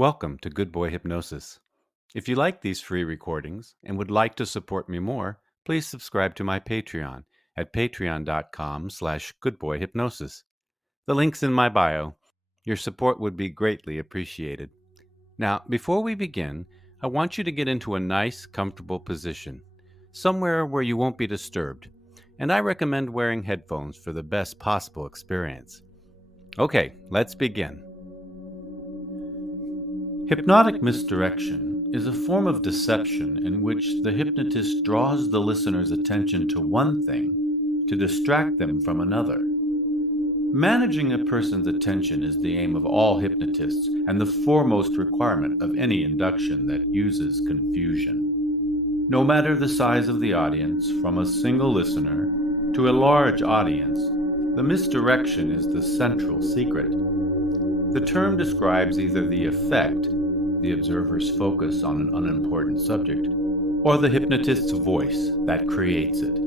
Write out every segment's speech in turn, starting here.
Welcome to Good Boy Hypnosis. If you like these free recordings and would like to support me more, please subscribe to my Patreon at patreon.com/goodboyhypnosis. The link's in my bio. Your support would be greatly appreciated. Now, before we begin, I want you to get into a nice, comfortable position, somewhere where you won't be disturbed, and I recommend wearing headphones for the best possible experience. Okay, let's begin. Hypnotic misdirection is a form of deception in which the hypnotist draws the listener's attention to one thing to distract them from another. Managing a person's attention is the aim of all hypnotists and the foremost requirement of any induction that uses confusion. No matter the size of the audience, from a single listener to a large audience, the misdirection is the central secret. The term describes either the effect, the observer's focus on an unimportant subject, or the hypnotist's voice that creates it.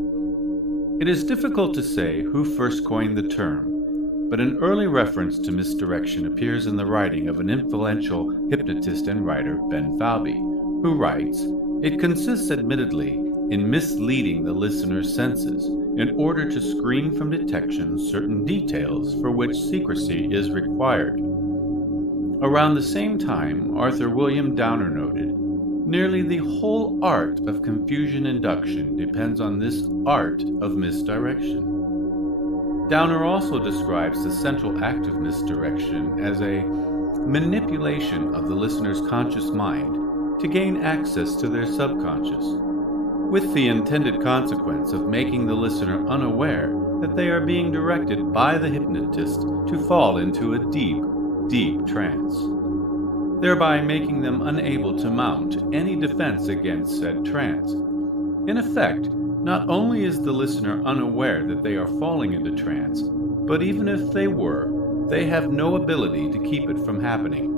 It is difficult to say who first coined the term, but an early reference to misdirection appears in the writing of an influential hypnotist and writer, Ben Falby, who writes, "It consists admittedly in misleading the listener's senses in order to screen from detection certain details for which secrecy is required." Around the same time, Arthur William Downer noted, "Nearly the whole art of confusion induction depends on this art of misdirection." Downer also describes the central act of misdirection as a manipulation of the listener's conscious mind to gain access to their subconscious, with the intended consequence of making the listener unaware that they are being directed by the hypnotist to fall into a deep trance, thereby making them unable to mount any defense against said trance. In effect, not only is the listener unaware that they are falling into trance, but even if they were, they have no ability to keep it from happening.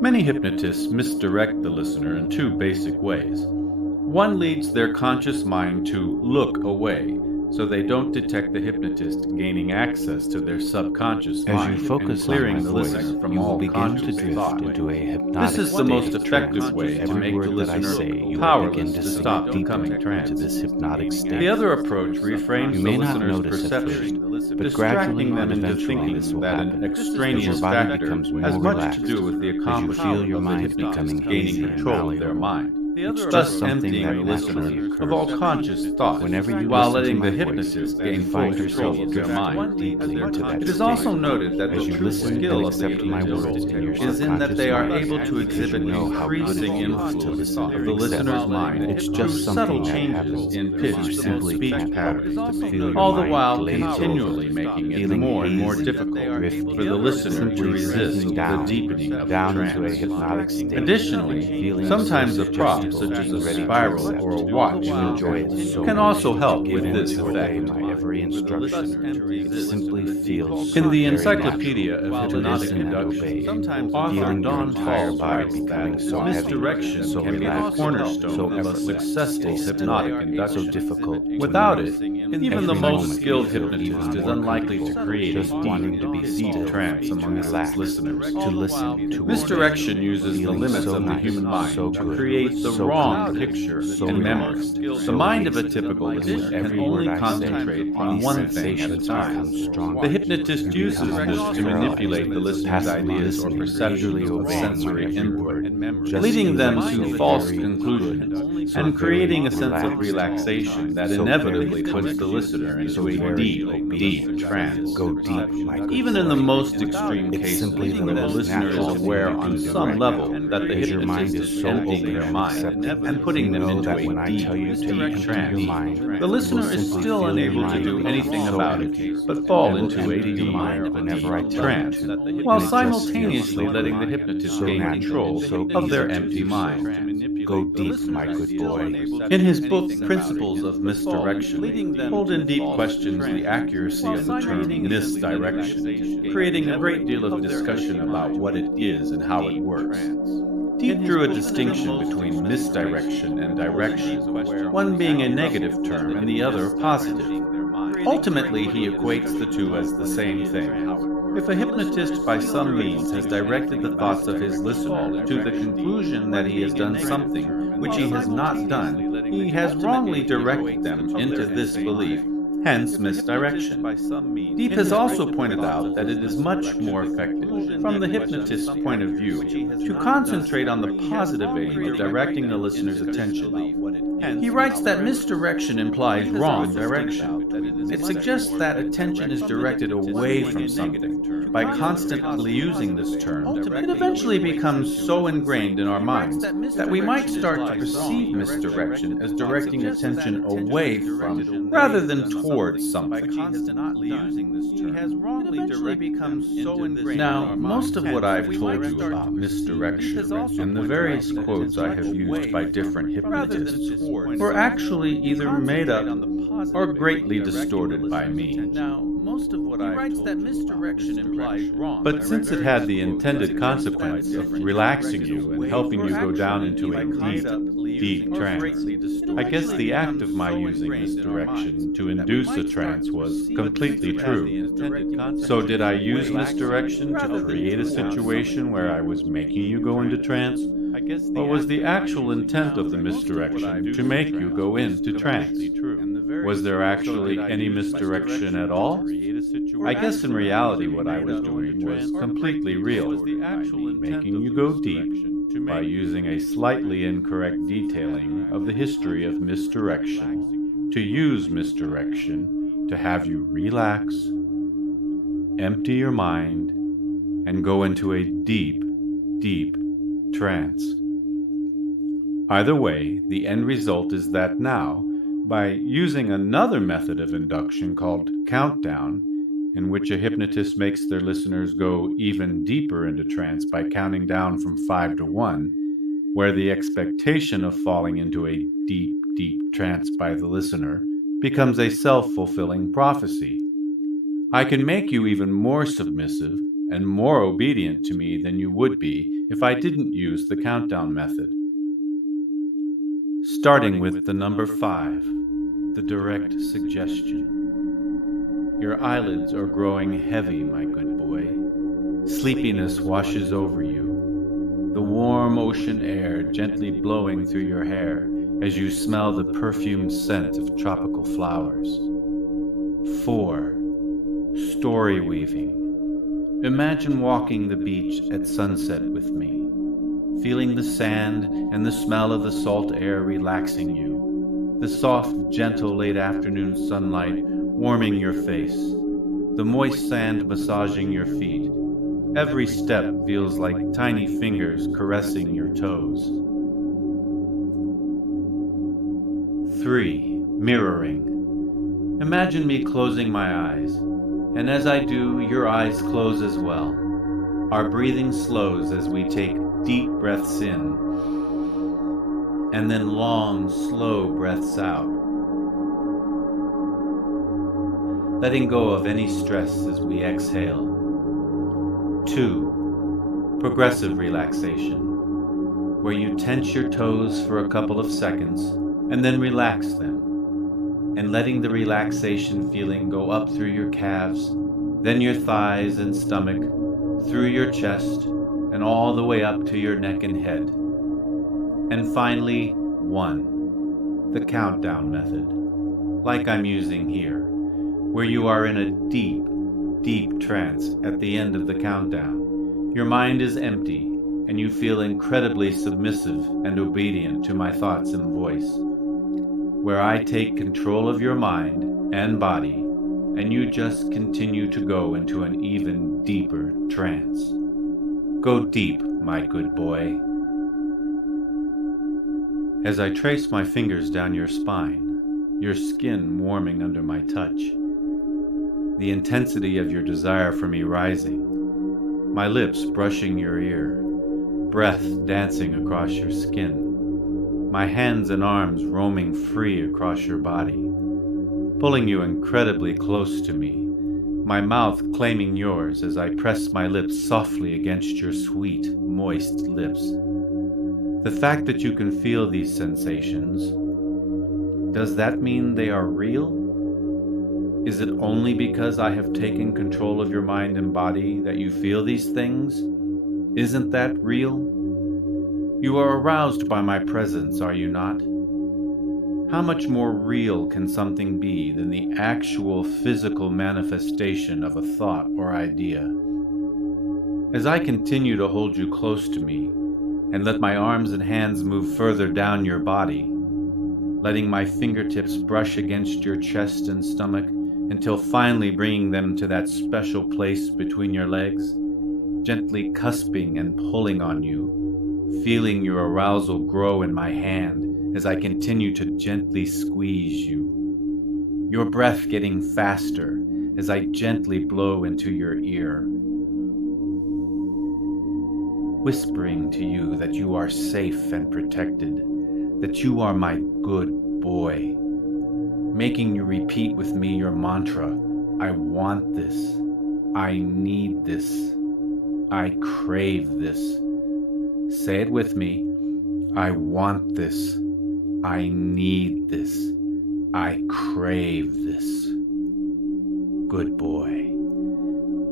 Many hypnotists misdirect the listener in two basic ways. One leads their conscious mind to look away, so they don't detect the hypnotist gaining access to their subconscious mind. As you focus and clearing on the my voice, listener from you will all begin to conscious drift thought. into a hypnotic This is the state most of effective trance. way to Every make the word that I listener say, you will powerless begin to to stop sink deeper becoming into trance. this hypnotic state. The other approach reframes You the may not listener's notice at perception, first, but gradually distracting them and into eventually thinking this will that happen. an extraneous As your body factor becomes more has much relaxed, to do with the as you accomplishment feel your of the mind hypnotist becoming gaining hazy and control of their malleable. mind. It's Thus just something emptying that the listener naturally of all occurs. conscious thought, Whenever you while listen to letting my the voice, hypnotist you gain full find control yourself of their drifting mind. deeply into that It is state. also noted that As the you true listen skill and of the accept my hypnotist words in your is in that they are subconscious able mind, to because exhibit you know how good it increasing feels to influence listen of and the accept. listener's mind It's through just subtle something that changes happens in because you pitch and simply speech can't help patterns, but feel your all the mind while glaze continually over, making it feeling more and more hazy, difficult drifting, for the listener to simply resist sinking the down, deepening of down the into a trance. hypnotic state. Additionally, Feeling sometimes so a prop suggestible, such as being a ready to spiral accept. or a watch You enjoy it so can much also that help you with give in this to obey effect. my every instruction. It simply feels In the very Encyclopedia natural of to Hypnotic listen and obey, Induction, author feeling your Don entire Falls body writes becoming that so heavy, misdirection so can be the relaxed, cornerstone so of a effortless, successful so hypnotic still, induction. so difficult to Without move. it, even Every the most moment skilled you feel hypnotist even is more unlikely to comfortable, create just a wanting to be deep still, trance to amongst its relax, listeners. to listen, to Misdirection obey, uses the feeling limits so of the nice, human mind so to good, create the so wrong confident, picture so and memory. relaxed, The so mind of a easy. typical And with listener can every only word I say, concentrate on these one thing at a sensations time. become stronger. The hypnotist You uses become this almost to manipulate the paralyzed, listener's passively ideas or listening, perceptions eagerly of obeying my sensory every input, word, just leading them feeling to so false very conclusions good, so and creating a very sense of relaxed, relaxation that so inevitably very puts the comfortable, listener so into a very deep obedient. trance. Go deep, my good Even in the boy. most extreme It's cases simply the where the most listener natural is thing aware to on do some right level now, that the as your mind hypnotist is is so emptying open their and mind accepting, and putting you them know into that a when I tell you to enter trance, your mind, the listener you will is simply still feel your unable to mind do become anything so about empty, it, but and fall will into a empty your mind whenever I tell you trance, to, while and it just feels simultaneously so letting the good, hypnotist so gain natural, control so of their easy to empty do so. mind. Go deep, my good boy. In his book Principles of Misdirection, Holden Deep questions the accuracy of the term misdirection, creating a great deal of discussion about what it is and how it works. Deep drew a distinction between misdirection and direction, one being a negative term and the other positive. Ultimately, he equates the two as the same thing. If a hypnotist by some means has directed the thoughts of his listener to the conclusion that he has done something which he has not done, he has wrongly directed them into this belief, hence misdirection. Deep has also pointed out that it is much more effective, from the hypnotist's point of view, to concentrate on the positive aim of directing the listener's attention. He writes that misdirection implies wrong direction. It suggests that attention is directed away from something. By constantly using this term, it eventually becomes so ingrained in our minds that we might start to perceive misdirection as directing attention away from rather than towards something. Now, most of what I've told you about misdirection and the various quotes I have used by different hypnotists were actually either made up or greatly distorted by me. But since it had the intended consequence of relaxing you and helping you go down into a deep trance, I guess the act of my using misdirection to induce a trance was completely true. So did I use misdirection to create a situation where I was making you go into trance? Or was the actual intent of the misdirection to make you go into trance? Was there actually any misdirection at all? I guess in reality what I was doing was completely real, making you go deep by using a slightly incorrect detailing of the history of misdirection, to use misdirection to have you relax, empty your mind, and go into a deep trance. Either way, the end result is that now, by using another method of induction called countdown, in which a hypnotist makes their listeners go even deeper into trance by counting down from 5 to 1, where the expectation of falling into a deep trance by the listener becomes a self-fulfilling prophecy. I can make you even more submissive and more obedient to me than you would be if I didn't use the countdown method. Starting with the number 5, the direct suggestion. Your eyelids are growing heavy, my good boy. Sleepiness washes over you, the warm ocean air gently blowing through your hair as you smell the perfumed scent of tropical flowers. 4. Story weaving. Imagine walking the beach at sunset with me, feeling the sand and the smell of the salt air relaxing you, the soft, gentle late afternoon sunlight warming your face, the moist sand massaging your feet. Every step feels like tiny fingers caressing your toes. 3. Mirroring. Imagine me closing my eyes, and as I do, your eyes close as well. Our breathing slows as we take deep breaths in, and then long, slow breaths out. Letting go of any stress as we exhale. 2. Progressive relaxation, where you tense your toes for a couple of seconds and then relax them, and letting the relaxation feeling go up through your calves, then your thighs and stomach, through your chest, and all the way up to your neck and head. And finally, 1. The countdown method, like I'm using here, where you are in a deep trance at the end of the countdown. Your mind is empty, and you feel incredibly submissive and obedient to my thoughts and voice, where I take control of your mind and body, and you just continue to go into an even deeper trance. Go deep, my good boy. As I trace my fingers down your spine, your skin warming under my touch, the intensity of your desire for me rising, my lips brushing your ear, breath dancing across your skin, my hands and arms roaming free across your body, pulling you incredibly close to me, my mouth claiming yours as I press my lips softly against your sweet, moist lips. The fact that you can feel these sensations, does that mean they are real? Is it only because I have taken control of your mind and body that you feel these things? Isn't that real? You are aroused by my presence, are you not? How much more real can something be than the actual physical manifestation of a thought or idea? As I continue to hold you close to me and let my arms and hands move further down your body, letting my fingertips brush against your chest and stomach until finally bringing them to that special place between your legs, gently cusping and pulling on you, feeling your arousal grow in my hand as I continue to gently squeeze you, your breath getting faster as I gently blow into your ear, whispering to you that you are safe and protected, that you are my good boy, making you repeat with me your mantra, I want this, I need this, I crave this. Say it with me, I want this, I need this, I crave this. Good boy.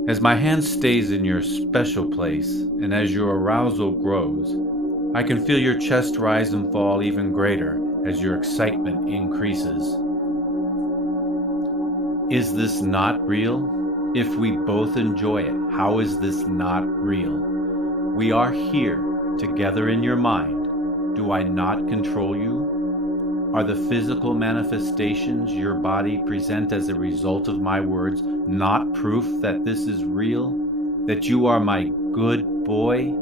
As my hand stays in your special place, and as your arousal grows, I can feel your chest rise and fall even greater as your excitement increases. Is this not real? If we both enjoy it, how is this not real? We are here, together in your mind. Do I not control you? Are the physical manifestations your body present as a result of my words not proof that this is real? That you are my good boy?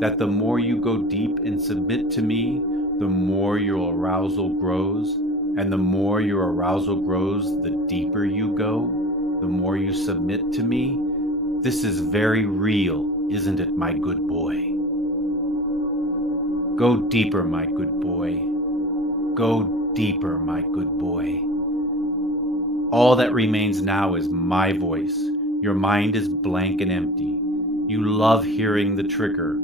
That the more you go deep and submit to me, the more your arousal grows, and the more your arousal grows, the deeper you go, the more you submit to me? This is very real, isn't it, my good boy? Go deeper, my good boy. Go deeper, my good boy. All that remains now is my voice. Your mind is blank and empty. You love hearing the trigger.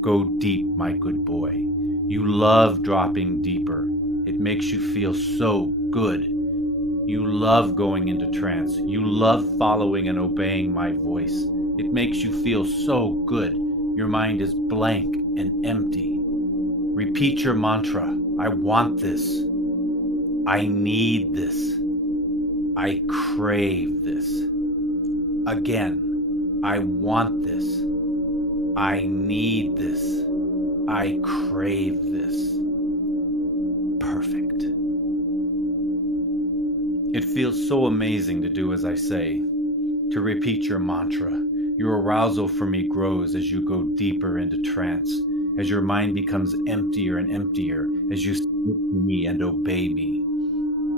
Go deep, my good boy. You love dropping deeper. It makes you feel so good. You love going into trance. You love following and obeying my voice. It makes you feel so good. Your mind is blank and empty. Repeat your mantra. I want this. I need this. I crave this. Again, I want this. I need this. I crave this. Perfect. It feels so amazing to do as I say, to repeat your mantra. Your arousal for me grows as you go deeper into trance, as your mind becomes emptier and emptier, as you submit to me and obey me.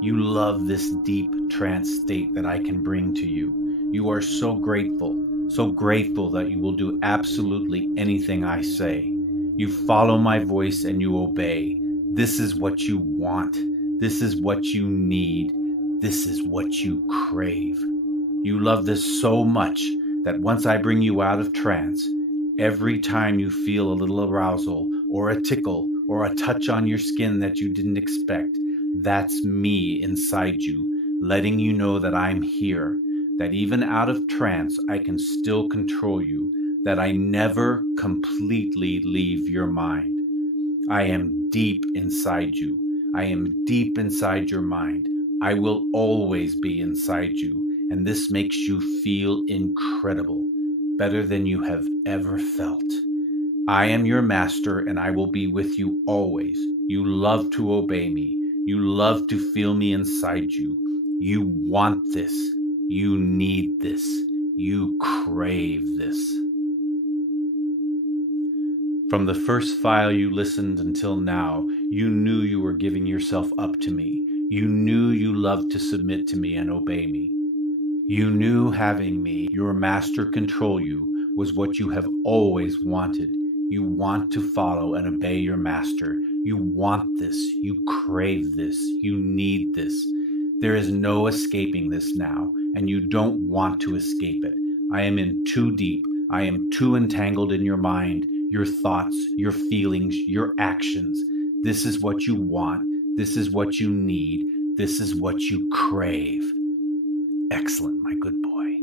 You love this deep trance state that I can bring to you. You are so grateful that you will do absolutely anything I say. You follow my voice and you obey. This is what you want. This is what you need. This is what you crave. You love this so much that once I bring you out of trance, every time you feel a little arousal or a tickle or a touch on your skin that you didn't expect, that's me inside you, letting you know that I'm here, that even out of trance, I can still control you, that I never completely leave your mind. I am deep inside you. I am deep inside your mind. I will always be inside you, and this makes you feel incredible, better than you have ever felt. I am your master, and I will be with you always. You love to obey me. You love to feel me inside you. You want this. You need this. You crave this. From the first file you listened until now, you knew you were giving yourself up to me. You knew you loved to submit to me and obey me. You knew having me, your master, control you was what you have always wanted. You want to follow and obey your master. You want this. You crave this. You need this. There is no escaping this now, and you don't want to escape it. I am in too deep. I am too entangled in your mind, your thoughts, your feelings, your actions. This is what you want. This is what you need. This is what you crave. Excellent, my good boy.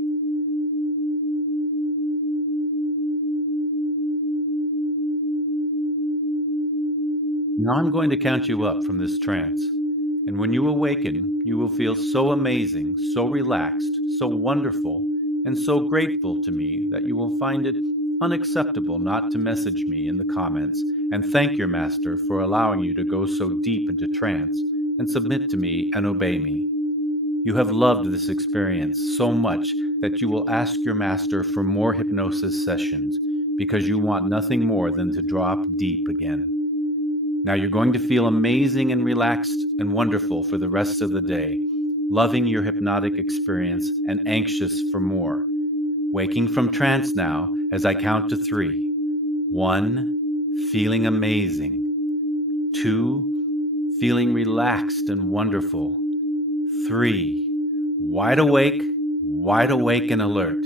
Now I'm going to count you up from this trance. And when you awaken, you will feel so amazing, so relaxed, so wonderful, and so grateful to me that you will find it unacceptable not to message me in the comments and thank your master for allowing you to go so deep into trance and submit to me and obey me. You have loved this experience so much that you will ask your master for more hypnosis sessions because you want nothing more than to drop deep again. Now you're going to feel amazing and relaxed and wonderful for the rest of the day, loving your hypnotic experience and anxious for more. Waking from trance now as I count to 3. 1, feeling amazing. 2, feeling relaxed and wonderful. 3, wide awake and alert.